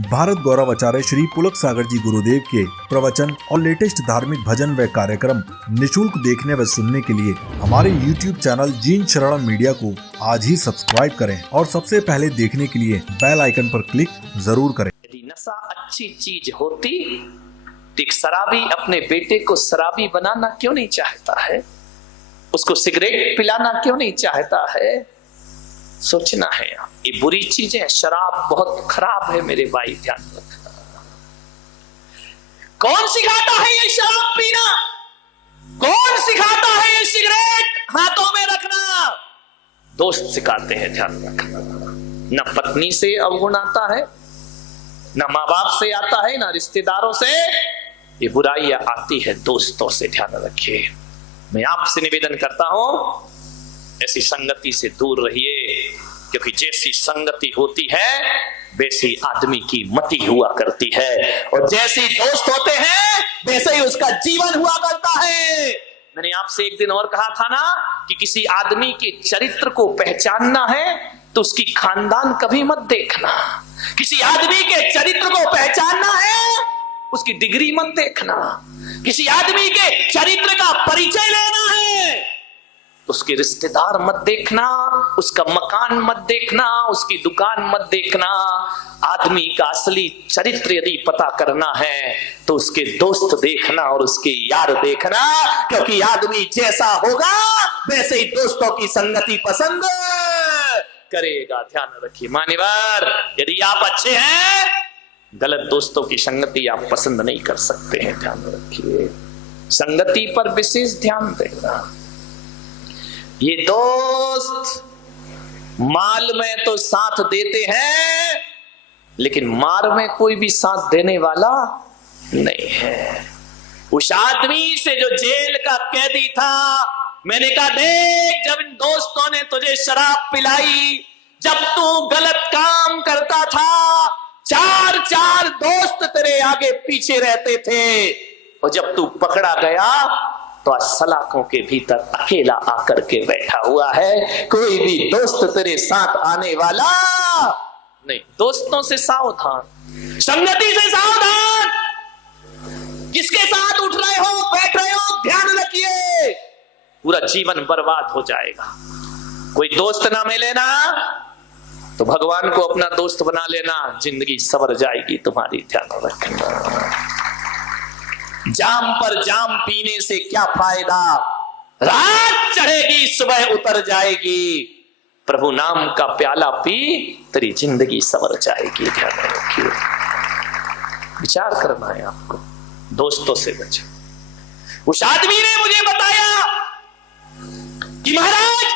भारत गौरव आचार्य श्री पुलक सागर जी गुरुदेव के प्रवचन और लेटेस्ट धार्मिक भजन व कार्यक्रम निशुल्क देखने व सुनने के लिए हमारे YouTube चैनल जीन शरणम मीडिया को आज ही सब्सक्राइब करें और सबसे पहले देखने के लिए बेल आइकन पर क्लिक जरूर करें। यदि नशा अच्छी चीज होती तो एक शराबी अपने बेटे को शराबी बनाना क्यों नहीं चाहता है? उसको सिगरेट पिलाना क्यों नहीं चाहता है? सोचना है। ये बुरी चीजें, शराब बहुत खराब है मेरे भाई, ध्यान रखना। कौन सिखाता है ये शराब पीना? कौन सिखाता है ये सिगरेट हाथों में रखना? दोस्त सिखाते हैं, ध्यान रखना। न पत्नी से अवगुण आता है, न माँ बाप से आता है, न रिश्तेदारों से। ये बुराइयां आती है दोस्तों से, ध्यान रखिए। मैं आपसे निवेदन करता हूं, ऐसी संगति से दूर रहिए, क्योंकि जैसी संगति होती है वैसी आदमी की मति हुआ करती है, और जैसे दोस्त होते हैं वैसे ही उसका जीवन हुआ करता है। मैंने आपसे एक दिन और कहा था ना कि किसी आदमी के चरित्र को पहचानना है तो उसकी खानदान कभी मत देखना। किसी आदमी के चरित्र को पहचानना है, उसकी डिग्री मत देखना। किसी आदमी के चरित्र का परिचय लेना है, उसके रिश्तेदार मत देखना, उसका मकान मत देखना, उसकी दुकान मत देखना। आदमी का असली चरित्र यदि पता करना है तो उसके दोस्त देखना और उसके यार देखना, क्योंकि आदमी जैसा होगा वैसे ही दोस्तों की संगति पसंद करेगा। ध्यान रखिए मान्यवर, यदि आप अच्छे हैं, गलत दोस्तों की संगति आप पसंद नहीं कर सकते हैं। ध्यान रखिए, संगति पर विशेष ध्यान देना। ये दोस्त माल में तो साथ देते हैं, लेकिन मार में कोई भी साथ देने वाला नहीं है। उस आदमी से जो जेल का कैदी था, मैंने कहा देख, जब इन दोस्तों ने तुझे शराब पिलाई, जब तू गलत काम करता था, चार चार दोस्त तेरे आगे पीछे रहते थे, और जब तू पकड़ा गया तो आज सलाखों के भीतर अकेला आकर के बैठा हुआ है। कोई भी दोस्त तेरे साथ आने वाला नहीं। दोस्तों से सावधान, संगति से सावधान। किसके साथ उठ रहे हो, बैठ रहे हो, ध्यान रखिए, पूरा जीवन बर्बाद हो जाएगा। कोई दोस्त ना मिले ना तो भगवान को अपना दोस्त बना लेना, जिंदगी सवर जाएगी तुम्हारी। ध्यान रखना। जाम पर जाम पीने से क्या फायदा, रात चढ़ेगी सुबह उतर जाएगी। प्रभु नाम का प्याला पी, तेरी जिंदगी सवर जाएगी। ध्यान रखिए, विचार करना है आपको, दोस्तों से बचे। उस आदमी ने मुझे बताया कि महाराज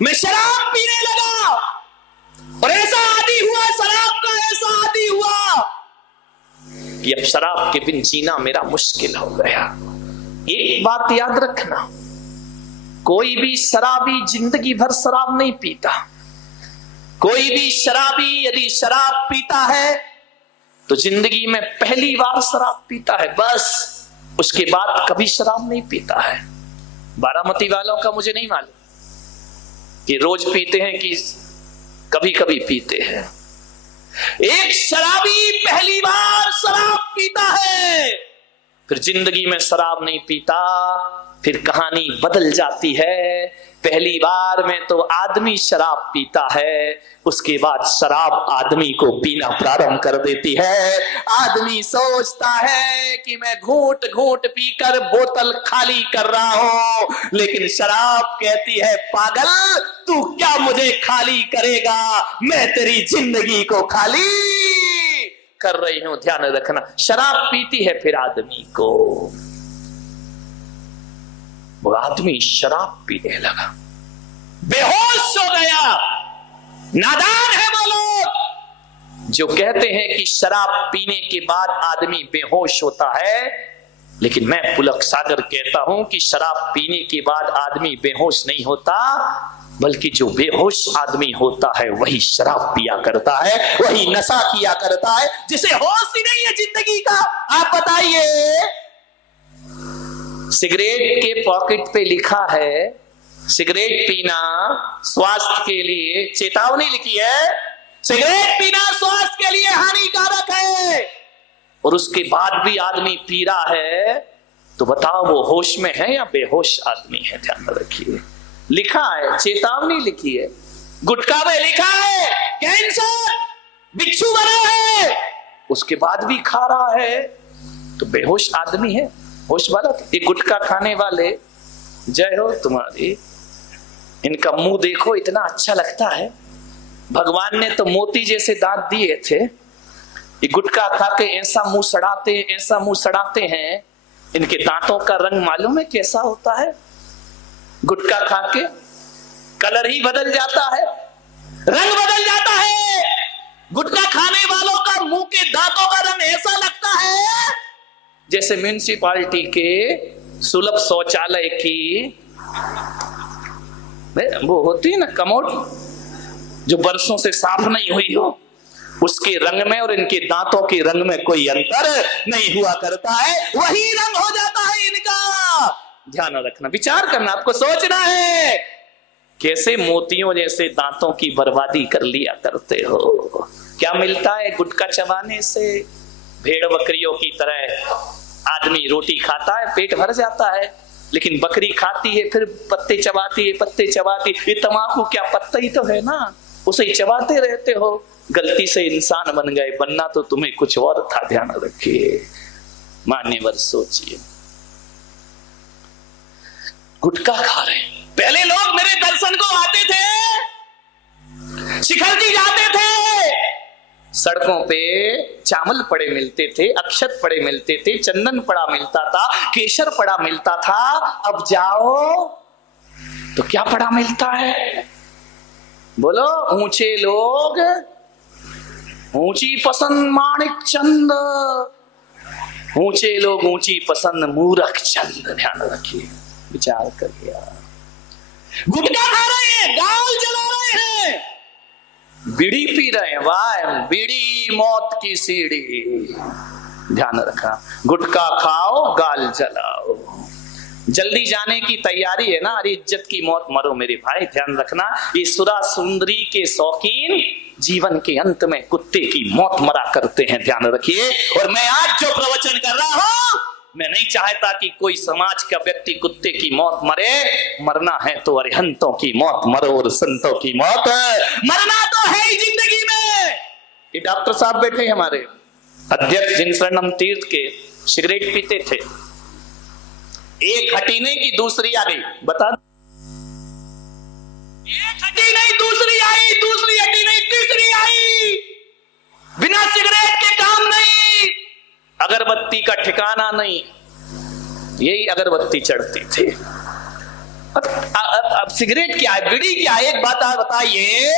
मैं शराब पीने लगा और ऐसा आदी हुआ, शराब का ऐसा आदी हुआ कि अब शराब के बिन जीना मेरा मुश्किल हो गया। एक बात याद रखना, कोई भी शराबी जिंदगी भर शराब नहीं पीता। कोई भी शराबी यदि शराब पीता है तो जिंदगी में पहली बार शराब पीता है, बस। उसके बाद कभी शराब नहीं पीता है। बारामती वालों का मुझे नहीं मालूम कि रोज पीते हैं कि कभी कभी पीते हैं। एक शराबी पहली बार शराब पीता है, फिर जिंदगी में शराब नहीं पीता, फिर कहानी बदल जाती है। पहली बार में तो आदमी शराब पीता है, उसके बाद शराब आदमी को पीना प्रारंभ कर देती है। आदमी सोचता है कि मैं घूंट घूंट पीकर बोतल खाली कर रहा हूं, लेकिन शराब कहती है पागल, तू क्या मुझे खाली करेगा, मैं तेरी जिंदगी को खाली कर रही हूं। ध्यान रखना, शराब पीती है फिर आदमी को। वो आदमी शराब पीने लगा, बेहोश हो गया। नादान है वो लोग जो कहते हैं कि शराब पीने के बाद आदमी बेहोश होता है, लेकिन मैं पुलक सागर कहता हूं कि शराब पीने के बाद आदमी बेहोश नहीं होता, बल्कि जो बेहोश आदमी होता है वही शराब पिया करता है, वही नशा किया करता है, जिसे होश ही नहीं है जिंदगी का। आप बताइए, सिगरेट के पॉकेट पे लिखा है सिगरेट पीना स्वास्थ्य के लिए, चेतावनी लिखी है, सिगरेट पीना स्वास्थ्य के लिए हानिकारक है और उसके बाद भी आदमी पी रहा है, तो बताओ वो होश में है या बेहोश आदमी है? ध्यान रखिए, लिखा है, चेतावनी लिखी है, गुटखा में लिखा है कैंसर, बिच्छू बना है, उसके बाद भी खा रहा है, तो बेहोश आदमी है? होश वाला? ये गुटखा खाने वाले, जय हो तुम्हारी, इनका मुंह देखो इतना अच्छा लगता है, भगवान ने तो मोती जैसे दांत दिए थे, ये गुटखा खा के ऐसा मुंह सड़ाते हैं, इनके दांतों का रंग मालूम है कैसा होता है? गुटखा खा के कलर ही बदल जाता है, रंग बदल जाता है। गुटखा खाने वालों का मुंह के दांतों का रंग ऐसा लगता है जैसे म्युनिसिपालिटी के सुलभ शौचालय की वो होती है ना कमोड, जो बरसों से साफ नहीं हुई हो, उसके रंग में और इनके दांतों के रंग में कोई अंतर नहीं हुआ करता है, वही रंग हो जाता है इनका। ध्यान रखना, विचार करना, आपको सोचना है कैसे मोतियों जैसे दांतों की बर्बादी कर लिया करते हो। क्या मिलता है गुटखा चबाने से? भेड़ बकरियों की तरह आदमी रोटी खाता है, पेट भर जाता है, लेकिन बकरी खाती है, फिर पत्ते चबाती है। ये तम्बाकू क्या पत्ता ही तो है ना, उसे ही चबाते रहते हो। गलती से इंसान बन गए, बनना तो तुम्हें कुछ और था। ध्यान रखिए, मान्यवर सोचिए, गुटखा खा रहे हैं। पहले लोग मेरे दर्शन को आते थे, शिखर जी जाते थे, सड़कों पे चावल पड़े मिलते थे, अक्षत पड़े मिलते थे, चंदन पड़ा मिलता था, केसर पड़ा मिलता था। अब जाओ तो क्या पड़ा मिलता है? बोलो, ऊंचे लोग ऊंची पसंद माणिक चंद, ऊंचे लोग ऊंची पसंद मूर्ख चंद। ध्यान रखिए, विचार करिए। गुटखा खा रहे हैं, गाल जला रहे हैं, बीड़ी पी रहे हैं, वाह बीड़ी मौत की सीढ़ी। ध्यान रखना, गुटखा खाओ गाल जलाओ, जल्दी जाने की तैयारी है ना, अरे इज्जत की मौत मरो मेरे भाई। ध्यान रखना, ये सुरा सुंदरी के शौकीन जीवन के अंत में कुत्ते की मौत मरा करते हैं। ध्यान रखिए, और मैं आज जो प्रवचन कर रहा हूं, मैं नहीं चाहता कि कोई समाज का व्यक्ति कुत्ते की मौत मरे। मरना है तो अरिहंतों की मौत मरो और संतों की मौत मरना तो है ही जिंदगी में। ये डॉक्टर साहब बैठे हमारे अध्यक्ष जिन शरणम तीर्थ के, सिगरेट पीते थे, एक हटी नहीं कि दूसरी आ गई। बता, एक हटी नहीं दूसरी आई, दूसरी हटी नहीं तीसरी आई। बिना सिगरेट के काम नहीं, अगरबत्ती का ठिकाना नहीं। यही अगरबत्ती चढ़ती थी। अब सिगरेट क्या है, बीड़ी क्या है? एक बात बताइए,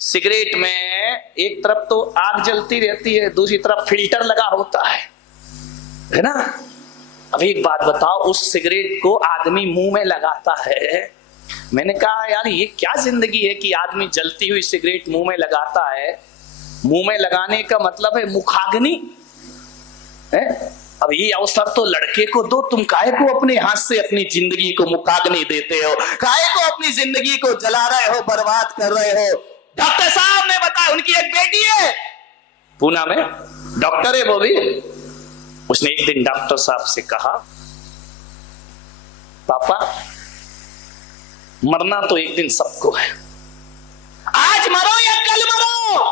सिगरेट में एक तरफ तो आग जलती रहती है, दूसरी तरफ फिल्टर लगा होता है ना। अब एक बात बताओ, उस सिगरेट को आदमी मुंह में लगाता है। मैंने कहा यार ये क्या जिंदगी है कि आदमी जलती हुई सिगरेट मुंह में लगाता है। मुंह में लगाने का मतलब है मुखाग्नि है। अब ये अवसर तो लड़के को दो, तुम काहे को अपने हाथ से अपनी जिंदगी को मुखाग्नि देते हो? काहे को अपनी जिंदगी को जला रहे हो, बर्बाद कर रहे हो? डॉक्टर साहब ने बताया, उनकी एक बेटी है पूना में, डॉक्टर है वो भी। उसने एक दिन डॉक्टर साहब से कहा, पापा मरना तो एक दिन सबको है, आज मरो या कल मरो,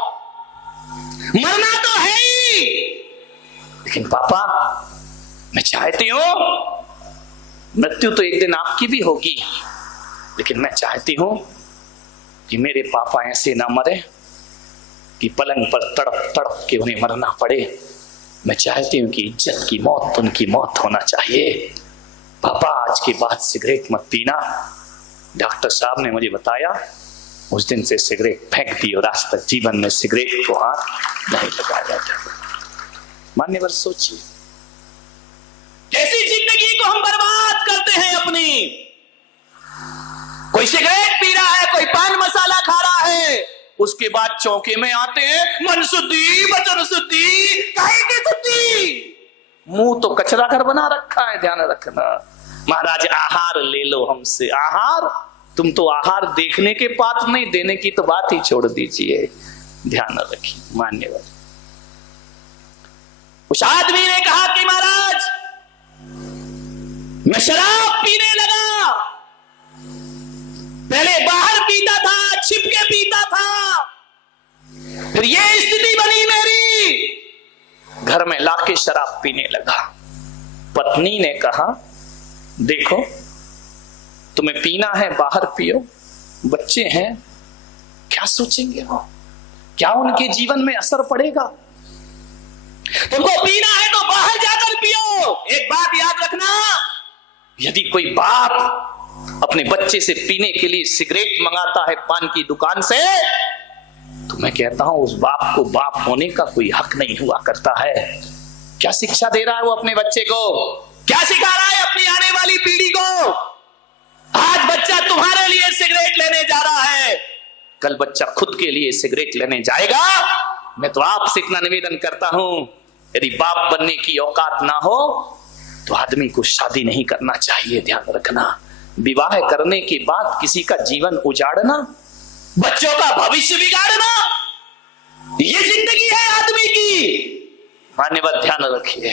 मरना तो है ही। लेकिन पापा मैं चाहती हूं, मृत्यु तो एक दिन आपकी भी होगी, लेकिन मैं चाहती हूं कि मेरे पापा ऐसे ना मरे कि पलंग पर तड़प तड़प के उन्हें मरना पड़े। मैं चाहती हूं कि इज्जत की मौत उनकी मौत होना चाहिए। पापा आज के बाद सिगरेट मत पीना। डॉक्टर साहब ने मुझे बताया, उस दिन से सिगरेट फेंक दी और आज तक जीवन में सिगरेट को हाथ नहीं लगाया था। मान्यवर सोचिए, कैसी जिंदगी को हम बर्बाद करते हैं अपनी। कोई सिगरेट पी रहा है, कोई पान मसाला खा रहा है, उसके बाद चौके में आते हैं, मन शुद्धि वचन शुद्धि काहे की शुद्धि। मुंह तो कचरा घर बना रखा है। ध्यान रखना, महाराज आहार ले लो हमसे। आहार, तुम तो आहार देखने के पात्र नहीं, देने की तो बात ही छोड़ दीजिए। ध्यान रखिए मान्यवर। उस आदमी ने कहा कि महाराज मैं शराब पीने लगा, पहले बाहर पीता था, छिपके पीता था, फिर ये स्थिति बनी मेरी, घर में लाके शराब पीने लगा। पत्नी ने कहा देखो तुम्हें पीना है बाहर पियो, बच्चे हैं क्या सोचेंगे वो, क्या उनके जीवन में असर पड़ेगा, तुमको पीना है तो बाहर जाकर पियो। एक बात याद रखना, यदि कोई बाप अपने बच्चे से पीने के लिए सिगरेट मंगाता है पान की दुकान से, तो मैं कहता हूं उस बाप को बाप होने का कोई हक नहीं हुआ करता है। क्या शिक्षा दे रहा है वो अपने बच्चे को, क्या सिखा रहा है अपनी आने वाली पीढ़ी को। आज बच्चा तुम्हारे लिए सिगरेट लेने जा रहा है, कल बच्चा खुद के लिए सिगरेट लेने जाएगा। मैं तो आपसे इतना निवेदन करता हूं, यदि बाप बनने की औकात ना हो तो आदमी को शादी नहीं करना चाहिए। ध्यान रखना, विवाह करने के बाद किसी का जीवन उजाड़ना, बच्चों का भविष्य बिगाड़ना, ये जिंदगी है आदमी की। मान्यवर ध्यान रखिए।